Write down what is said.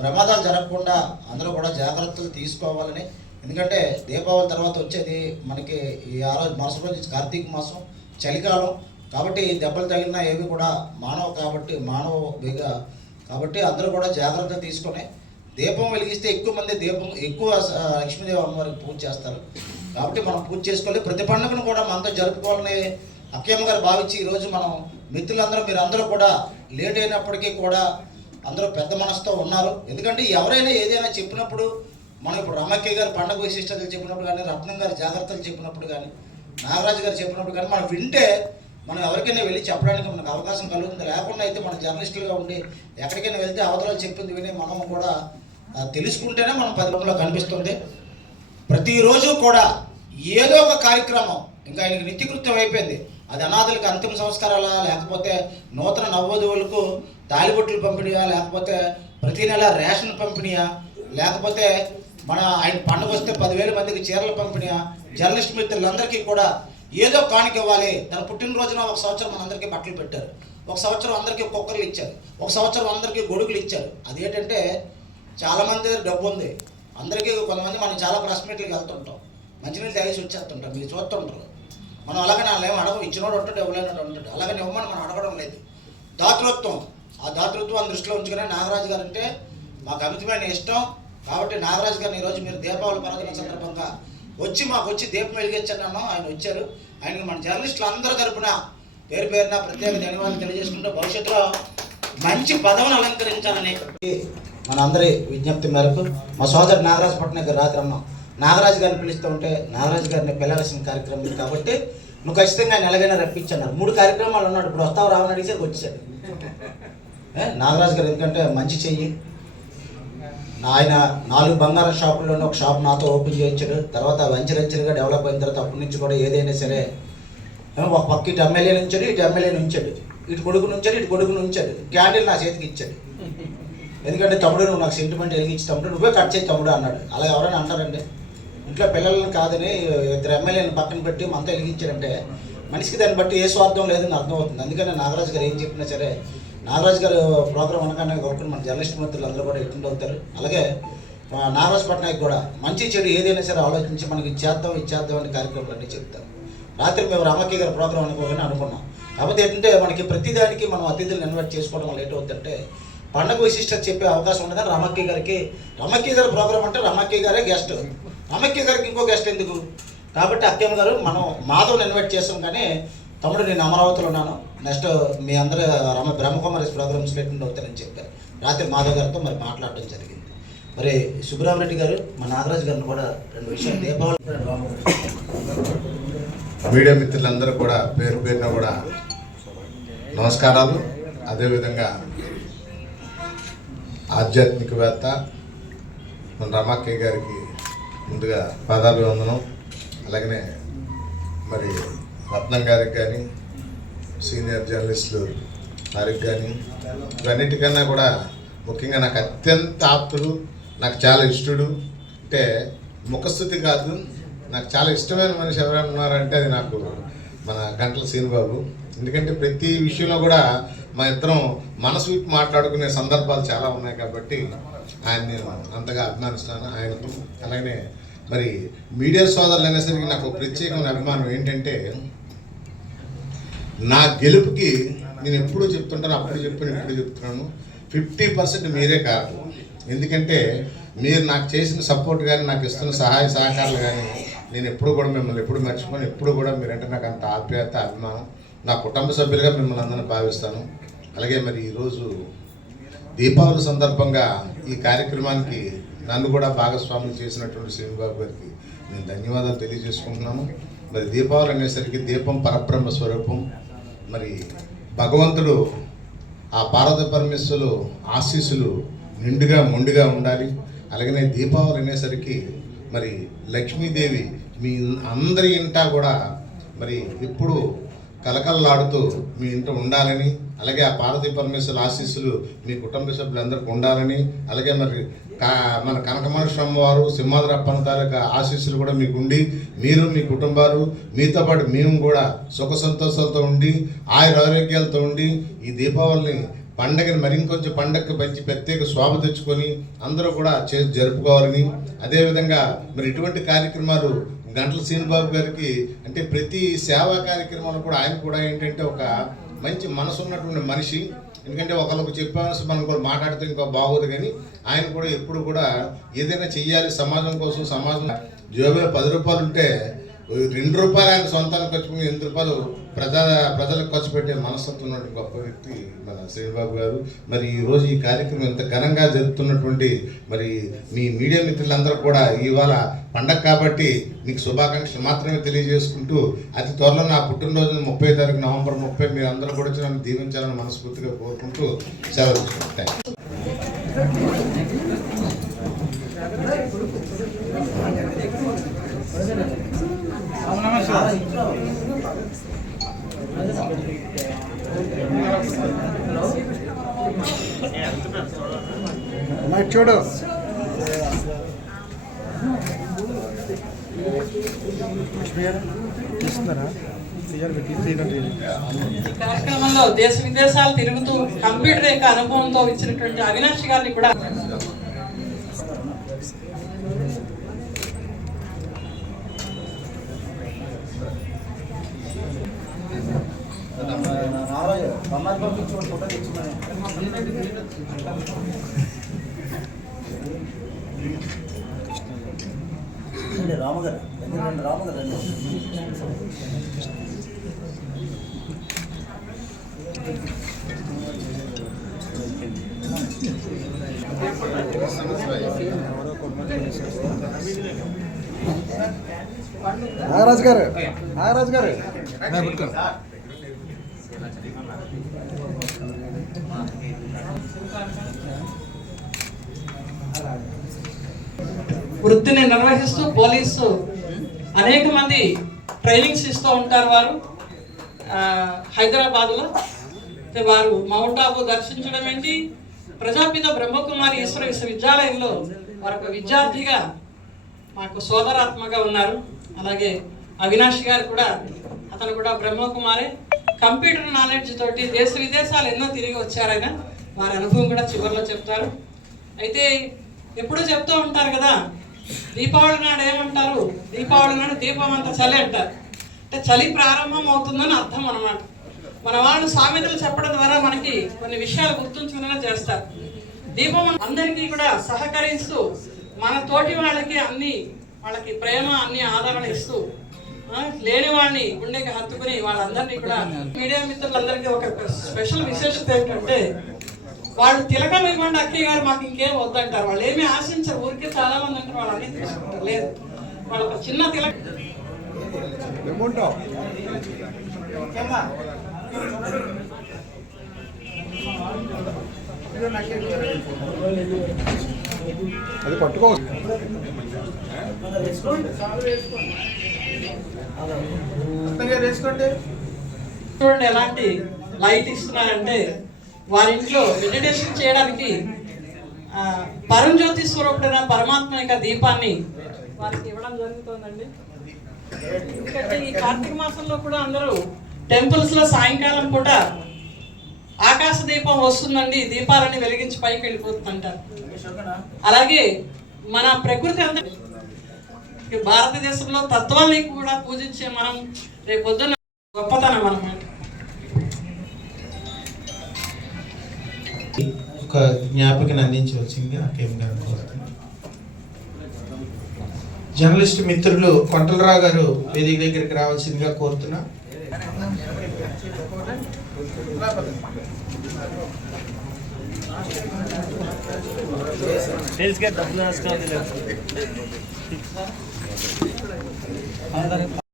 ప్రమాదాలు జరగకుండా అందరూ కూడా జాగ్రత్తలు తీసుకోవాలని. ఎందుకంటే దీపావళి తర్వాత వచ్చేది మనకి ఈ ఆ రోజు మరుసటి రోజు కార్తీక మాసం చలికాలం. కాబట్టి దెబ్బలు తగిలినా ఏవి కూడా మానవ కాబట్టి మానవ బిగ కాబట్టి అందరూ కూడా జాగ్రత్త తీసుకొని దీపం వెలిగిస్తే ఎక్కువ మంది దీపం ఎక్కువ లక్ష్మీదేవి అమ్మవారికి పూజ చేస్తారు. కాబట్టి మనం పూజ చేసుకోవాలి. ప్రతి పండుగను కూడా మనతో జరుపుకోవాలని అక్కయ్యమ్మ గారు భావించి ఈరోజు మనం మిత్రులందరూ మీరు అందరూ కూడా లేట్ అయినప్పటికీ కూడా అందరూ పెద్ద మనసుతో ఉన్నారు. ఎందుకంటే ఎవరైనా ఏదైనా చెప్పినప్పుడు మనం ఇప్పుడు రమక్కయ్య గారు పండగ విశిష్టతలు చెప్పినప్పుడు కానీ రత్నం గారు జాగ్రత్తలు చెప్పినప్పుడు కానీ నాగరాజు గారు చెప్పినప్పుడు కానీ మనం వింటే మనం ఎవరికైనా వెళ్ళి చెప్పడానికి మనకు అవకాశం కలుగుతుంది. లేకుండా అయితే మన జర్నలిస్టులుగా ఉండి ఎక్కడికైనా వెళ్తే అవతల చెప్పింది విని మనం కూడా తెలుసుకుంటేనే మనం పది మందిలో కనిపిస్తుంది. ప్రతిరోజు కూడా ఏదో ఒక కార్యక్రమం ఇంకా ఆయనకి నిత్యకృత్యం అయిపోయింది. అది అనాథులకు అంతిమ సంస్కారాలా లేకపోతే నూతన నవవధువులకు తాలిబొట్లు పంపిణీయా లేకపోతే ప్రతి నెల రేషన్ పంపిణీయా లేకపోతే మన ఆయన పండుగ వస్తే పదివేల మందికి చీరలు పంపిణీయా జర్నలిస్ట్ మిత్రులందరికీ కూడా ఏదో కానుక ఇవ్వాలి. తన పుట్టినరోజున ఒక సంవత్సరం మనందరికీ బట్టలు పెట్టారు. ఒక సంవత్సరం అందరికీ కుక్కర్లు ఇచ్చారు. ఒక సంవత్సరం అందరికీ గొడుగులు ఇచ్చారు. అదేంటంటే చాలామంది దగ్గర డబ్బు ఉంది. అందరికీ కొంతమంది మనం చాలా ప్రెస్ మీట్లకి వెళ్తుంటాం. మంచినీళ్ళు తాగేసి వచ్చేస్తుంటాం. మీరు చూస్తుంటారు. మనం అలాగే నా ఏమో అడగం. ఇచ్చినోడు ఉంటాడు ఇవ్వలేనోడు ఉంటాడు అలాగే ఇవ్వమని మనం అడగడం లేదు. దాతృత్వం. ఆ దాతృత్వాన్ని దృష్టిలో ఉంచుకునే నాగరాజు గారు అంటే మాకు అమితమైన ఇష్టం. కాబట్టి నాగరాజు గారిని ఈరోజు మీరు దీపావళి పర్వదిన సందర్భంగా వచ్చి మాకు వచ్చి దీపం వెలిగించాను ఆయన వచ్చారు. ఆయనకి మన జర్నలిస్టులు అందరూ తరపున పేరు పేరున ప్రత్యేక ధన్యవాదాలు తెలియజేసుకుంటూ భవిష్యత్తులో మంచి పదవిని అలంకరించాలని మన అందరి విజ్ఞప్తి మేరకు మా సోదరు నాగరాజు పట్నాయక్ రాత్రి అన్నాం. నాగరాజు గారిని పిలుస్తూ ఉంటే నాగరాజు గారిని పిలవాల్సిన కార్యక్రమం ఇది కాబట్టి నువ్వు ఖచ్చితంగా ఆయన ఎలాగైనా రప్పించన్నారు. మూడు కార్యక్రమాలు ఉన్నాడు. ఇప్పుడు వస్తావు రావని అడిగేసరికి వచ్చేసాడు. నాగరాజు గారు ఎందుకంటే మంచి చెయ్యి. ఆయన నాలుగు బంగారం షాపుల్లోనే ఒక షాప్ నాతో ఓపెన్ చేయించాడు. తర్వాత వెంచరెంచర్గా డెవలప్ అయిన తర్వాత అప్పటి నుంచి కూడా ఏదైనా సరే ఒక పక్క ఇటు ఎమ్మెల్యే నుంచాడు ఇటు ఎమ్మెల్యే నుంచాడు. ఇటు కొడుకు నుంచాడు ఇటు కొడుకు నుంచాడు. క్యాండిల్ నా చేతికి ఇచ్చాడు. ఎందుకంటే తమ్ముడు నువ్వు నాకు సెంటిమెంట్ వెలిగించి తమ్ముడు నువ్వే కట్ చేయి తమ్ముడు అన్నాడు. అలా ఎవరైనా అంటారండి. ఇంట్లో పిల్లలను కాదని ఇద్దరు ఎమ్మెల్యేని పక్కన పెట్టి మనతో వెలిగించాడంటే మనిషికి దాన్ని బట్టి ఏ స్వార్థం లేదని అర్థమవుతుంది. అందుకని నాగరాజు గారు ఏం చెప్పినా సరే నాగరాజు గారు ప్రోగ్రామ్ అనగానే కొడుకుని మన జర్నలిస్ట్ మిత్రులు అందరూ కూడా ఎట్టుండి అవుతారు అలాగే నాగరాజ్ పట్నాయక్ కూడా మంచి చెడు ఏదైనా సరే ఆలోచించి మనకి ఇచ్చేద్దాం ఇచ్చేద్దాం అనే కార్యక్రమాలు అన్నీ చెప్తాం రాత్రి మేము రామకి గారి ప్రోగ్రామ్ అనుకోగానే అనుకున్నాం. కాకపోతే ఏంటంటే మనకి ప్రతిదానికి మనం అతిథులు ఇన్వైట్ చేసుకోవడం వల్ల ఏంటవుతుందంటే పండగ విశిష్టత చెప్పే అవకాశం ఉండదని రమక్కి గారికి రమక్కి గారి ప్రోగ్రామ్ అంటే రమక్కి గారే గెస్ట్ రమక్కి గారికి ఇంకో గెస్ట్ ఎందుకు? కాబట్టి అక్కయ్య గారు మనం మాధవ్ని ఇన్వైట్ చేస్తాం కానీ తమ్ముడు నేను అమరావతిలో ఉన్నాను. నెక్స్ట్ మీ అందరూ రమ బ్రహ్మకుమారి ప్రోగ్రామ్స్ అటెండ్ అవుతానని చెప్పారు. రాత్రి మాధవ్ గారితో మరి మాట్లాడడం జరిగింది. మరి సుబ్బరామరెడ్డి గారు మా నాగరాజు గారిని కూడా రెండు విషయాలు దీపావళి మీడియా మిత్రులందరూ కూడా పేరు పేరున కూడా నమస్కారాలు. అదేవిధంగా ఆధ్యాత్మికవేత్త మన రమాకయ్య గారికి ముందుగా పాదాభివందనం. అలాగనే మరి రత్నం గారికి కానీ సీనియర్ జర్నలిస్టులు వారికి కానీ ఇవన్నిటికన్నా కూడా ముఖ్యంగా నాకు అత్యంత ఆప్తుడు నాకు చాలా ఇష్టడు. అంటే ముఖస్థుతి కాదు నాకు చాలా ఇష్టమైన మనిషి ఎవరైనా ఉన్నారంటే అది నాకు మన గంటల శ్రీనిబాబు. ఎందుకంటే ప్రతి విషయంలో కూడా మా ఇద్దరం మనసు విప్పి మాట్లాడుకునే సందర్భాలు చాలా ఉన్నాయి కాబట్టి ఆయన నేను అంతగా అభిమానిస్తాను. ఆయనకు అలాగే మరి మీడియా సోదరులు అనేసరికి నాకు ప్రత్యేకమైన అభిమానం ఏంటంటే నా గెలుపుకి నేను ఎప్పుడు చెప్తుంటాను అప్పుడు చెప్పాను ఎప్పుడు చెప్తున్నాను. ఫిఫ్టీ పర్సెంట్ మీరే కారణం ఎందుకంటే మీరు నాకు చేసిన సపోర్ట్ కానీ నాకు ఇస్తున్న సహాయ సహకారాలు కానీ నేను ఎప్పుడు కూడా మిమ్మల్ని ఎప్పుడు మర్చిపోను. ఎప్పుడు కూడా మీరంటే నాకు అంత ఆప్యాయత అభిమానం. నా కుటుంబ సభ్యులుగా మిమ్మల్ని అందరిని భావిస్తాను. అలాగే మరి ఈరోజు దీపావళి సందర్భంగా ఈ కార్యక్రమానికి నన్ను కూడా భాగస్వాములు చేసినటువంటి శ్రీనిబాబు గారికి నేను ధన్యవాదాలు తెలియజేసుకుంటున్నాను మరి దీపావళి అనేసరికి దీపం పరబ్రహ్మ స్వరూపం. మరి భగవంతుడు ఆ పార్వత పరమేశ్వరులు ఆశీస్సులు నిండుగా మొండుగా ఉండాలి. అలాగనే దీపావళి అనేసరికి మరి లక్ష్మీదేవి మీ అందరి ఇంటా కూడా మరి ఎప్పుడు కలకలలాడుతూ మీ ఇంట ఉండాలని అలాగే ఆ పార్వతీ పరమేశ్వర ఆశీస్సులు మీ కుటుంబ సభ్యులందరికీ ఉండాలని అలాగే మరి కా మన కనకమల వారు సింహాద్రప్పన తాలూకా ఆశీస్సులు కూడా మీకు ఉండి మీరు మీ కుటుంబాలు మీతో పాటు మేము కూడా సుఖ సంతోషాలతో ఉండి ఆయుర ఆరోగ్యాలతో ఉండి ఈ దీపావళిని పండగని మరి ఇంకొంచెం పండగకి మంచి ప్రత్యేక శోభ తెచ్చుకొని అందరూ కూడా చే జరుపుకోవాలని అదేవిధంగా మరి ఇటువంటి కార్యక్రమాలు గంటల శ్రీనిబాబు గారికి అంటే ప్రతి సేవా కార్యక్రమంలో కూడా ఆయన కూడా ఏంటంటే ఒక మంచి మనసు ఉన్నటువంటి మనిషి. ఎందుకంటే ఒకరికి చెప్పాల్సి మనం కూడా మాట్లాడితే ఇంకా బాగోదు కానీ ఆయన కూడా ఎప్పుడు కూడా ఏదైనా చెయ్యాలి సమాజం కోసం సమాజం జోబులో పది రూపాయలు ఉంటే రెండు రూపాయలు ఆయన సొంతానికి ఖర్చు పెట్టి ఎనిమిది రూపాయలు ప్రజా ప్రజలకు ఖర్చు పెట్టే మనస్తత్వం గొప్ప వ్యక్తి మన శ్రీబాబు గారు. మరి ఈ రోజు ఈ కార్యక్రమం ఇంత ఘనంగా జరుపుతున్నటువంటి మరి మీ మీడియా మిత్రులందరూ కూడా ఇవాళ పండగ కాబట్టి మీకు శుభాకాంక్షలు మాత్రమే తెలియజేసుకుంటూ అతి త్వరలో నా పుట్టినరోజు ముప్పై తారీఖు నవంబర్ ముప్పై మీరు అందరూ కూడా వచ్చి నన్ను దీవించాలని మనస్ఫూర్తిగా కోరుకుంటూ సెలవు థ్యాంక్ యూ మైక్ చూడు. కార్యక్రమంలో దేశ విదేశాలు తిరుగుతూ కంప్యూటర్ యొక్క అనుభవంతో ఇచ్చినటువంటి అవినాష్ గారిని కూడా రామగారు దగ్గర రండి రామగారు రండి. నాగరాజు గారు. నాగరాజు గారు. వృత్తిని నిర్వహిస్తూ పోలీసు అనేక మంది ట్రైనింగ్స్ ఇస్తూ ఉంటారు వారు. హైదరాబాద్లో. వారు మౌంట్ ఆబు దర్శించడం ఏంటి? ప్రజాపిత బ్రహ్మకుమారి ఈశ్వర విశ్వవిద్యాలయంలో వారు ఒక విద్యార్థిగా మాకు సోదరాత్మగా ఉన్నారు. అలాగే అవినాష్ గారు కూడా అతను కూడా బ్రహ్మకుమారే. కంప్యూటర్ నాలెడ్జ్ తోటి దేశ విదేశాలు ఎన్నో తిరిగి వచ్చారైనా వారి అనుభవం కూడా చివరిలో చెప్తారు. అయితే ఎప్పుడూ చెప్తూ ఉంటారు కదా దీపావళి నాడు ఏమంటారు? దీపావళి నాడు దీపం అంత చలి అంటారు. అంటే చలి ప్రారంభం అవుతుందని అర్థం అన్నమాట. మన వాళ్ళు సామెతలు చెప్పడం ద్వారా మనకి కొన్ని విషయాలు గుర్తుంచుకునేలా చేస్తారు. దీపం అందరికీ కూడా సహకరిస్తూ మన తోటి వాళ్ళకి అన్ని వాళ్ళకి ప్రేమ అన్ని ఆదరణ ఇస్తూ లేని వాడిని గుండెకి హత్తుకుని వాళ్ళందరినీ కూడా మీడియా మిత్రులందరికీ ఒక స్పెషల్ విశేషత ఏంటంటే వాళ్ళు తిలకం ఇవ్వండి అక్కయ్య గారు మాకు ఇంకేం వద్దంటారు. వాళ్ళు ఏమీ ఆశించరు. ఊరికే చాలా మంది అంటారు వాళ్ళు అన్ని తీసుకుంటారు లేదు. వాళ్ళు ఒక చిన్న తిలక. ఏముంటావు అది పట్టుకో. చూడండి ఎలాంటి లైట్ ఇస్తున్నారంటే వారి ఇంట్లో మెడిటేషన్ చేయడానికి పరంజ్యోతి స్వరూపుడైన పరమాత్మ యొక్క దీపాన్ని వారికి ఇవ్వడం జరుగుతుందండి. ఎందుకంటే ఈ కార్తీక మాసంలో కూడా అందరూ టెంపుల్స్లో సాయంకాలం పూట ఆకాశ దీపం వస్తుందండి దీపాలని వెలిగించి పైకి వెళ్ళిపోతుందంటారు. అలాగే మన ప్రకృతి అంత ఈ భారతదేశంలో తత్వాన్ని కూడా పూజించే మనం రేపు గొప్పతనం మనం ఒక జ్ఞాపకని అందించవలసింది కేఎం గారు కోరుతున్నాను జర్నలిస్ట్ మిత్రులు కొంటలరావు గారు వేదిక దగ్గరికి రావాల్సిందిగా కోరుతున్నా. డబ్బులు